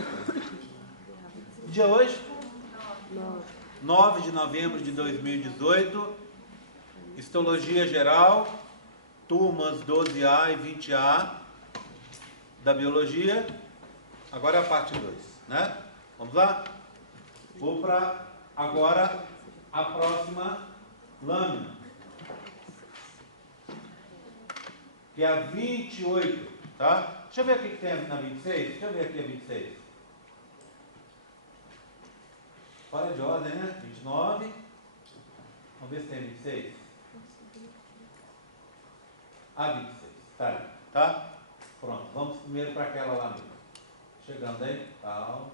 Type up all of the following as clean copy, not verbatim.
Que dia é hoje? 9 de novembro de 2018. Histologia geral, turmas 12A e 20A da biologia. Agora é a parte 2, né? Vamos lá? Vou para agora a próxima lâmina, que é a 28, tá? Deixa eu ver o que tem na 26. Deixa eu ver aqui a 26. Fora de ordem, né? 29. Vamos ver se tem a 26. A 26. Tá aí, tá? Pronto. Vamos primeiro para aquela lá mesmo. Chegando aí. Tal.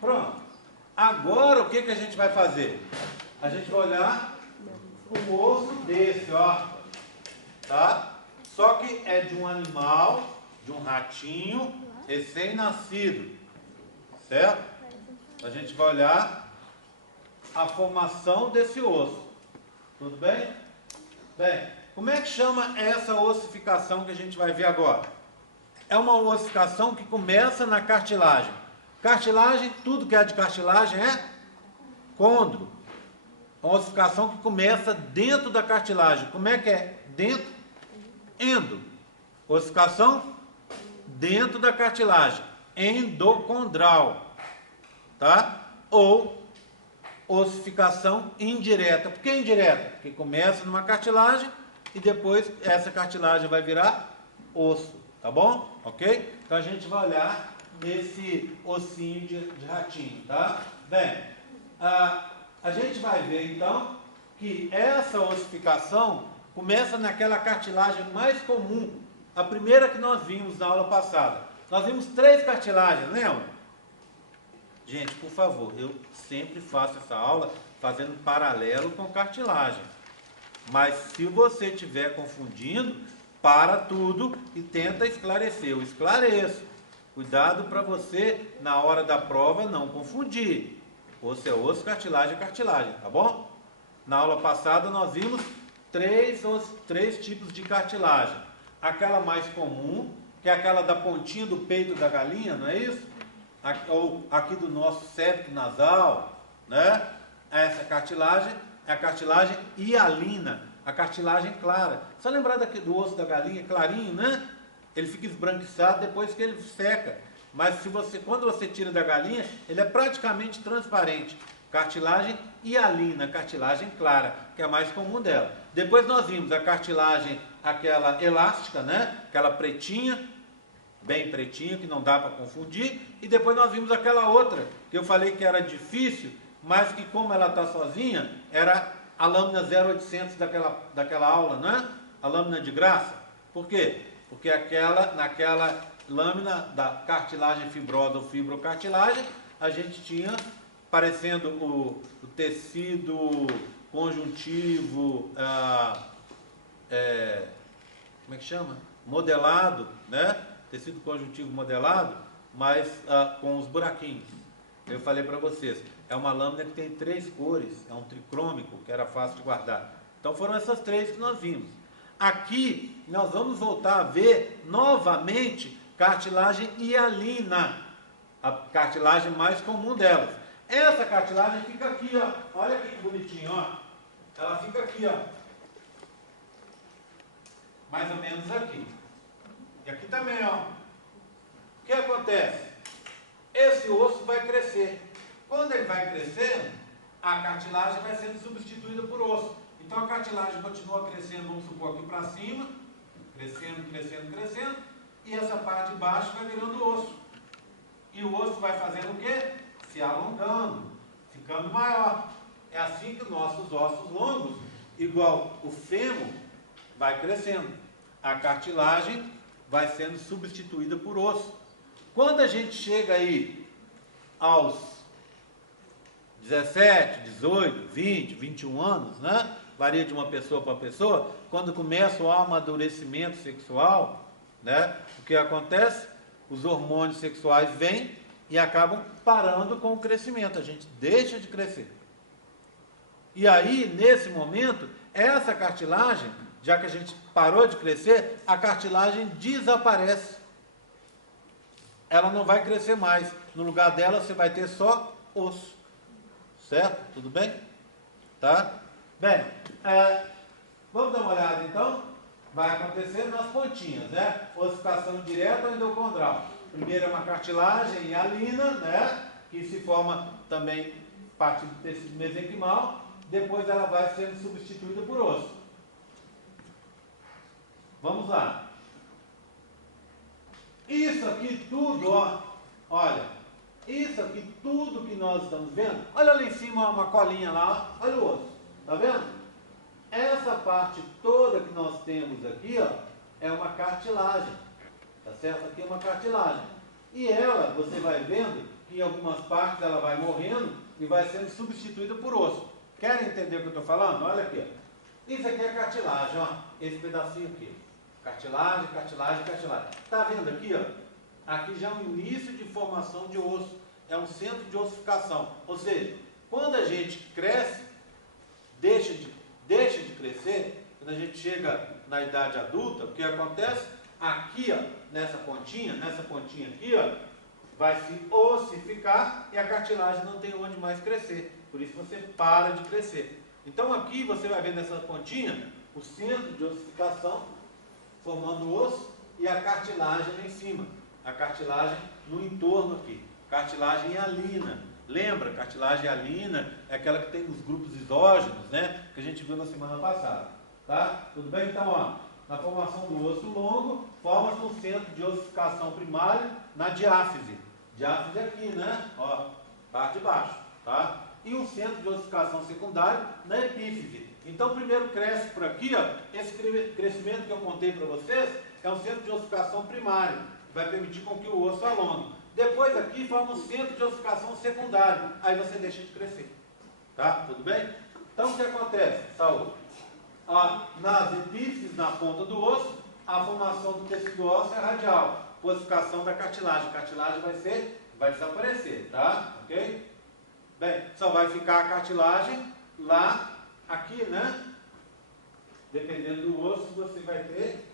Pronto. Agora o que a gente vai fazer? A gente vai olhar o osso desse, ó. Tá? Só que é de um animal, de um ratinho recém-nascido. Certo? A gente vai olhar a formação desse osso. Tudo bem? Bem, como é que chama essa ossificação que a gente vai ver agora? É uma ossificação que começa na cartilagem. Cartilagem, tudo que é de cartilagem é condro. Uma ossificação que começa dentro da cartilagem. Como é que é? Dentro? Endo. Ossificação dentro da cartilagem. Endocondral. Tá? Ou ossificação indireta. Por que indireta? Porque começa numa cartilagem e depois essa cartilagem vai virar osso. Tá bom? Ok? Então a gente vai olhar nesse ossinho de ratinho, tá? Bem, a gente vai ver então que essa ossificação começa naquela cartilagem mais comum, a primeira que nós vimos na aula passada. Nós vimos 3 cartilagens, lembra? Gente, por favor, eu sempre faço essa aula fazendo paralelo com cartilagem. Mas se você estiver confundindo, para tudo e tenta esclarecer. Eu esclareço. Cuidado para você, na hora da prova, não confundir. Osso é osso, cartilagem é cartilagem, tá bom? Na aula passada nós vimos 3 tipos de cartilagem. Aquela mais comum, que é aquela da pontinha do peito da galinha, não é isso? Ou aqui do nosso septo nasal, né? Essa cartilagem é a cartilagem hialina, a cartilagem clara. Só lembrar do osso da galinha, clarinho, né? Ele fica esbranquiçado depois que ele seca. Mas quando você tira da galinha, ele é praticamente transparente. Cartilagem hialina, cartilagem clara, que é a mais comum dela. Depois nós vimos a cartilagem, aquela elástica, né? Aquela pretinha, bem pretinha, que não dá para confundir. E depois nós vimos aquela outra, que eu falei que era difícil, mas que como ela está sozinha, era a lâmina 0800 daquela aula, né? A lâmina de graça. Por quê? Porque naquela lâmina da cartilagem fibrosa ou fibrocartilagem, a gente tinha parecendo o tecido conjuntivo, como é que chama? Modelado, né? Tecido conjuntivo modelado, mas com os buraquinhos. Eu falei para vocês, é uma lâmina que tem 3 cores, é um tricrômico, que era fácil de guardar. Então foram essas 3 que nós vimos. Aqui nós vamos voltar a ver novamente cartilagem hialina, a cartilagem mais comum delas. Essa cartilagem fica aqui, ó. Olha que bonitinho, ó. Ela fica aqui, ó. Mais ou menos aqui. E aqui também, ó. O que acontece? Esse osso vai crescer. Quando ele vai crescendo, a cartilagem vai sendo substituída por osso. Então a cartilagem continua crescendo, vamos supor, aqui para cima, crescendo, crescendo, crescendo, e essa parte de baixo vai virando osso. E o osso vai fazendo o quê? Se alongando, ficando maior. É assim que nossos ossos longos, igual o fêmur, vai crescendo. A cartilagem vai sendo substituída por osso. Quando a gente chega aí aos 17, 18, 20, 21 anos, né? Varia de uma pessoa para pessoa. Quando começa o amadurecimento sexual, né? O que acontece? Os hormônios sexuais vêm e acabam parando com o crescimento. A gente deixa de crescer. E aí, nesse momento, essa cartilagem, já que a gente parou de crescer, a cartilagem desaparece. Ela não vai crescer mais. No lugar dela, você vai ter só osso. Certo? Tudo bem? Tá? Bem, vamos dar uma olhada então? Vai acontecer nas pontinhas, né? Ossificação direta ou endocondral. Primeiro é uma cartilagem hialina, né? Que se forma também a partir do tecido mesenquimal. Depois ela vai sendo substituída por osso. Vamos lá. Isso aqui tudo, ó, olha, isso aqui tudo que nós estamos vendo, olha lá em cima uma colinha lá, ó, olha o osso, tá vendo? Essa parte toda que nós temos aqui, ó, é uma cartilagem, tá certo? Aqui é uma cartilagem. E ela, você vai vendo que em algumas partes ela vai morrendo e vai sendo substituída por osso. Querem entender o que eu estou falando? Olha aqui, ó. Isso aqui é cartilagem, ó, esse pedacinho aqui. Cartilagem, cartilagem, cartilagem. Está vendo aqui, ó? Aqui já é um início de formação de osso. É um centro de ossificação. Ou seja, quando a gente cresce, deixa de crescer, quando a gente chega na idade adulta, o que acontece? Aqui, ó, nessa pontinha aqui, ó, vai se ossificar e a cartilagem não tem onde mais crescer. Por isso você para de crescer. Então aqui você vai ver nessa pontinha o centro de ossificação, formando o osso, e a cartilagem lá em cima. A cartilagem no entorno aqui. Cartilagem hialina. Lembra? Cartilagem hialina é aquela que tem os grupos isógenos, né? Que a gente viu na semana passada. Tá? Tudo bem? Então, ó, na formação do osso longo, forma-se um centro de ossificação primário na diáfise. Diáfise aqui, né? Ó, parte de baixo. Tá? E um centro de ossificação secundário na epífise. Então, primeiro cresce por aqui, ó, esse crescimento que eu contei para vocês é um centro de ossificação primário, que vai permitir com que o osso alongue. Depois aqui forma um centro de ossificação secundário, aí você deixa de crescer. Tá? Tudo bem? Então, o que acontece? Saúde. Nas epífises, na ponta do osso, a formação do tecido ósseo é radial. Ossificação da cartilagem. A cartilagem vai desaparecer, tá? Ok? Bem, só vai ficar a cartilagem lá, aqui, né? Dependendo do osso, você vai ter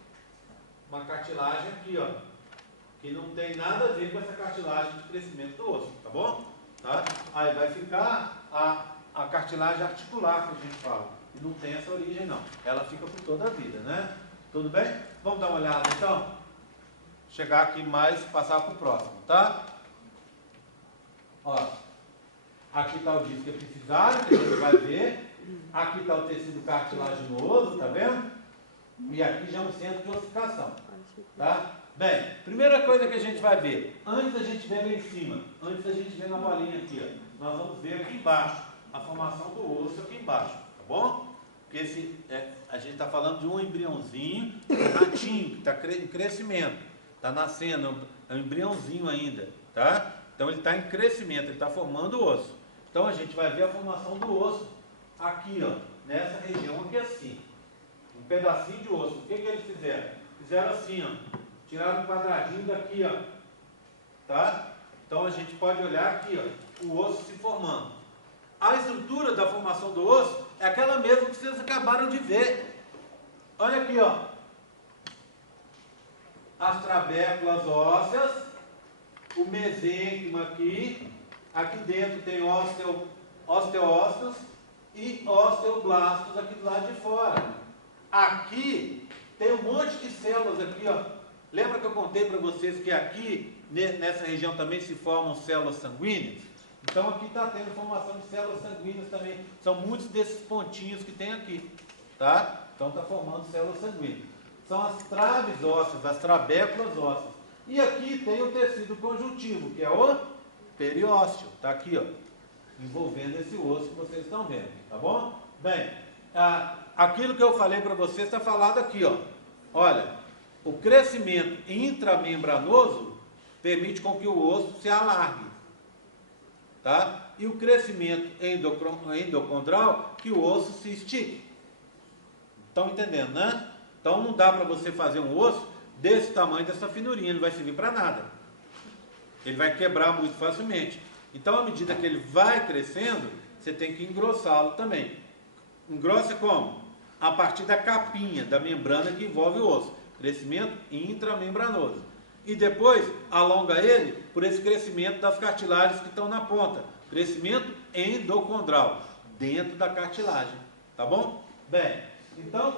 uma cartilagem aqui, ó, que não tem nada a ver com essa cartilagem de crescimento do osso, tá bom? Tá? Aí vai ficar a cartilagem articular que a gente fala, e não tem essa origem não, ela fica por toda a vida, né? Tudo bem? Vamos dar uma olhada então? Chegar aqui mais, passar para o próximo, tá? Ó, aqui está o disco epifisário, que a gente vai ver. Aqui está o tecido cartilaginoso, tá vendo? E aqui já é um centro de ossificação. Tá? Bem, primeira coisa que a gente vai ver, antes da gente ver lá em cima, antes da gente ver na bolinha aqui, ó, nós vamos ver aqui embaixo, a formação do osso aqui embaixo, tá bom? Porque a gente está falando de um embriãozinho, um ratinho, que está em crescimento, está nascendo, é um embriãozinho ainda, tá? Então ele está em crescimento, ele está formando o osso. Então a gente vai ver a formação do osso aqui, ó, nessa região aqui assim. Um pedacinho de osso. O que eles fizeram? Fizeram assim, ó. Tiraram um quadradinho daqui, ó. Tá? Então a gente pode olhar aqui, ó, o osso se formando. A estrutura da formação do osso é aquela mesma que vocês acabaram de ver. Olha aqui, ó. As trabéculas ósseas, o mesênquima aqui. Aqui dentro tem osteócitos e osteoblastos aqui do lado de fora. Aqui tem um monte de células aqui, ó. Lembra que eu contei para vocês que aqui, nessa região também se formam células sanguíneas? Então aqui está tendo formação de células sanguíneas também. São muitos desses pontinhos que tem aqui, tá? Então está formando células sanguíneas. São as traves ósseas, as trabéculas ósseas. E aqui tem o tecido conjuntivo, que é o periósteo. Está aqui, ó, envolvendo esse osso que vocês estão vendo, tá bom? Bem, aquilo que eu falei para vocês está falado aqui, ó. Olha, o crescimento intramembranoso permite com que o osso se alargue, tá? E o crescimento endocondral, que o osso se estique. Estão entendendo, né? Então não dá para você fazer um osso desse tamanho, dessa finurinha, não vai servir para nada. Ele vai quebrar muito facilmente. Então, à medida que ele vai crescendo, você tem que engrossá-lo também. Engrossa como? A partir da capinha, da membrana que envolve o osso. Crescimento intramembranoso. E depois alonga ele por esse crescimento das cartilagens que estão na ponta. Crescimento endocondral, dentro da cartilagem. Tá bom? Bem, então,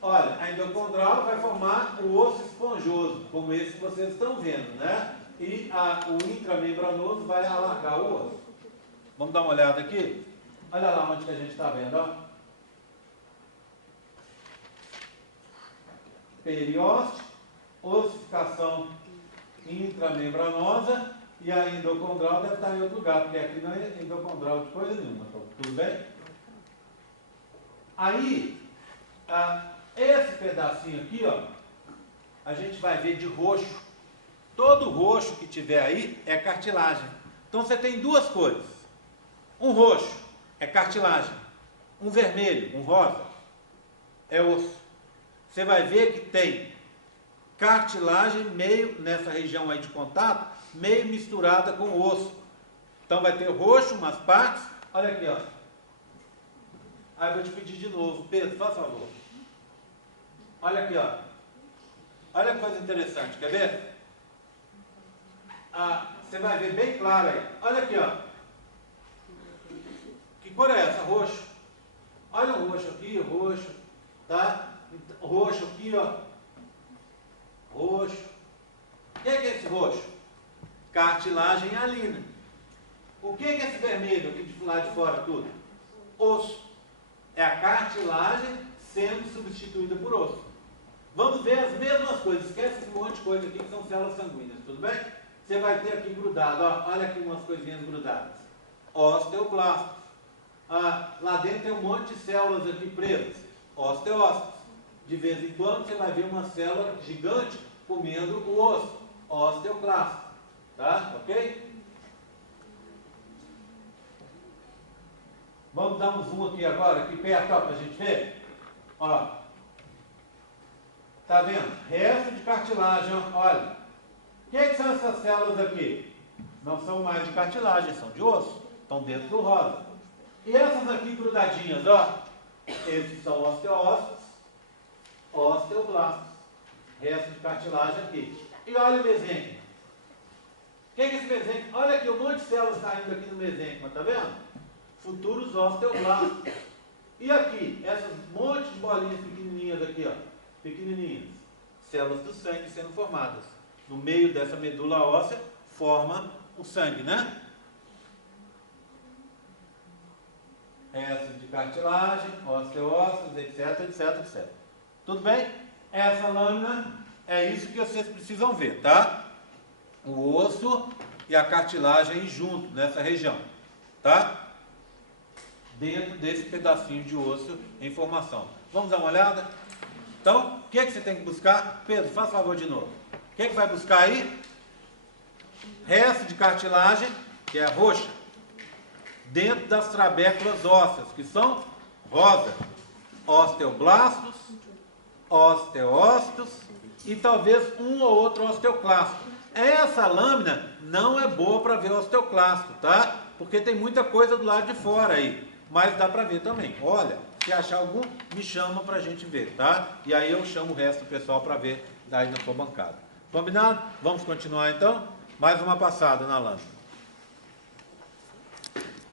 olha, a endocondral vai formar o osso esponjoso, como esse que vocês estão vendo, né? E o intramembranoso vai alargar o osso. Vamos dar uma olhada aqui? Olha lá onde que a gente está vendo, ó. Periósteo, ossificação intramembranosa, e a endocondral deve estar em outro lugar, porque aqui não é endocondral de coisa nenhuma, tudo bem? Aí, esse pedacinho aqui, ó, a gente vai ver de roxo. Todo roxo que tiver aí é cartilagem. Então você tem duas cores. Um roxo é cartilagem, um vermelho, um rosa, é osso. Você vai ver que tem cartilagem meio, nessa região aí de contato, meio misturada com o osso. Então vai ter roxo, umas partes, olha aqui, ó. Aí eu vou te pedir de novo, Pedro, faz favor. Olha aqui, ó. Olha que coisa interessante, quer ver? Você vai ver bem claro aí. Olha aqui, ó. Que cor é essa? Roxo. Olha o roxo aqui, roxo, tá? Roxo aqui, ó. Roxo. O que é esse roxo? Cartilagem hialina. O que é esse vermelho aqui de lá de fora tudo? Osso. É a cartilagem sendo substituída por osso. Vamos ver as mesmas coisas. Esquece esse monte de coisa aqui que são células sanguíneas, tudo bem? Você vai ter aqui grudado, ó, olha aqui umas coisinhas grudadas. Osteoblastos. Lá dentro tem um monte de células aqui presas. Osteócitos. De vez em quando você vai ver uma célula gigante comendo o osso. Osteoclasto. Tá? Ok? Vamos dar um zoom aqui agora, aqui perto, ó, para a gente ver. Ó. Tá vendo? Resto de cartilagem, ó. Olha. O que são essas células aqui? Não são mais de cartilagem, são de osso. Estão dentro do rosa. E essas aqui grudadinhas, ó. Esses são osteócitos, osteoblastos. Resto de cartilagem aqui. E olha o mesênquima. O que é esse mesênquima? Olha aqui, um monte de células saindo aqui no mesênquima, tá vendo? Futuros osteoblastos. E aqui, essas monte de bolinhas pequenininhas aqui, ó. Pequenininhas. Células do sangue sendo formadas. No meio dessa medula óssea, forma o sangue, né? Restos de cartilagem, osteócitos, etc, etc, etc. Tudo bem? Essa lâmina é isso que vocês precisam ver, tá? O osso e a cartilagem junto, nessa região, tá? Dentro desse pedacinho de osso em formação. Vamos dar uma olhada? Então, o que é que você tem que buscar? Pedro, faz favor de novo. O que é que vai buscar aí? Resto de cartilagem, que é roxa, dentro das trabéculas ósseas, que são rosa. Osteoblastos, osteócitos e talvez um ou outro osteoclasto. Essa lâmina não é boa para ver osteoclasto, tá? Porque tem muita coisa do lado de fora aí. Mas dá para ver também. Olha, se achar algum, me chama para a gente ver, tá? E aí eu chamo o resto do pessoal para ver daí na sua bancada. Combinado? Vamos continuar então? Mais uma passada na lâmina.